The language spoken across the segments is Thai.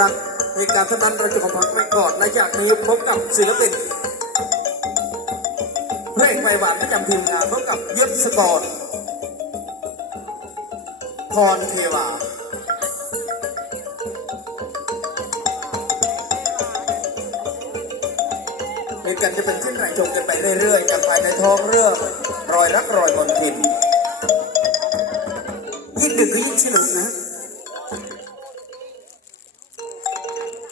รักในการท่านั้นเราจะขอพักไว้ก่อนและจากนี้พบกับศิลปินเพลงไฟหวานประจำทีมงานพบกับเย็บสกอร์พรเทวาในกันจะเป็นเช่นไรชมกันไปเรื่อยๆกันภายในท้องเรื่องรอยรักรอยมนทินยิ่งดึกก็ยิ่งสนุกนะ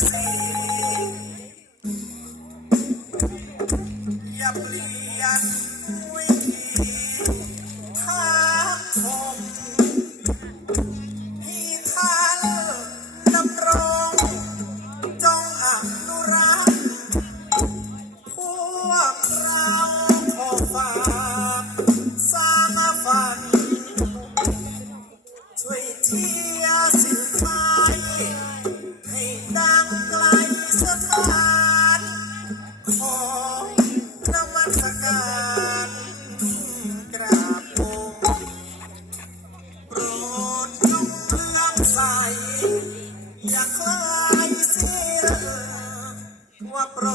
ศัก คลายเสียว่าโปร